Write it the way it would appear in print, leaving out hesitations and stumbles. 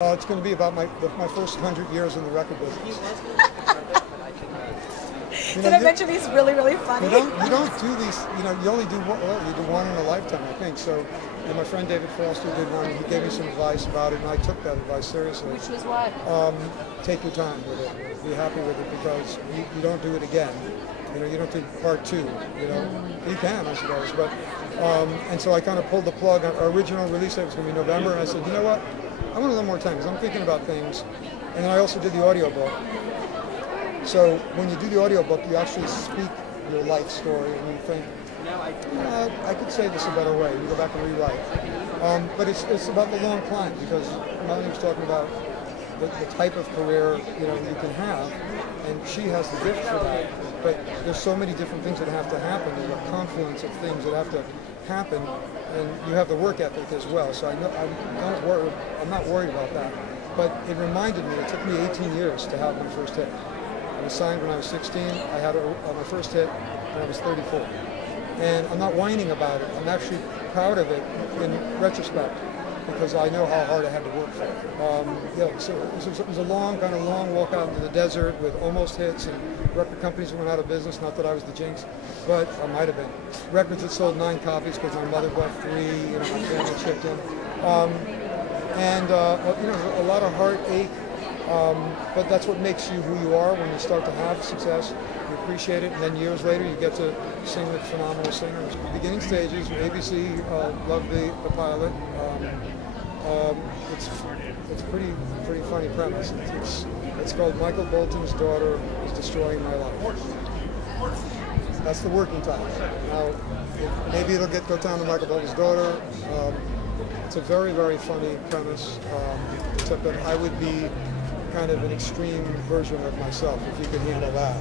It's going to be about my first 100 years in the record business. Did I mention he's really, really funny? You don't do these, you only do one, well, you do one in a lifetime, I think. So my friend David Foster did one, he gave me some advice about it, and I took that advice seriously. Which was what? Take your time with it. Be happy with it, because you don't do it again. You don't do part two, You can, I suppose, but, and so I kind of pulled the plug. Our original release date was going to be November, and I said, you know what? I want a little more time, because I'm thinking about things. And then I also did the audiobook. So when you do the audiobook, you actually speak your life story, and you think, I could say this a better way. You go back and rewrite. But it's about the long climb, because Melanie was talking about the type of career you can have, and she has the gift for that. But there's so many different things that have to happen. There's a confluence of things that have to happen, and you have the work ethic as well. So I'm not worried about that. But it reminded me, it took me 18 years to have my first hit. I was signed when I was 16. I had my first hit when I was 34. And I'm not whining about it. I'm actually proud of it in retrospect, because I know how hard I had to work for it. So it was a long walk out into the desert with almost hits, and record companies went out of business. Not that I was the jinx, but I might have been. Records that sold 9 copies because my mother bought 3, my family chipped in. A lot of heartache, but that's what makes you who you are when you start to have success. You appreciate it, and then years later you get to sing with phenomenal singers. Beginning stages, ABC, loved the pilot. It's pretty funny premise. It's called Michael Bolton's Daughter is Destroying My Life. That's the working title. Now, maybe it'll go down to Michael Bolton's Daughter. It's a very, very funny premise, except that I would be kind of an extreme version of myself, if you could handle that.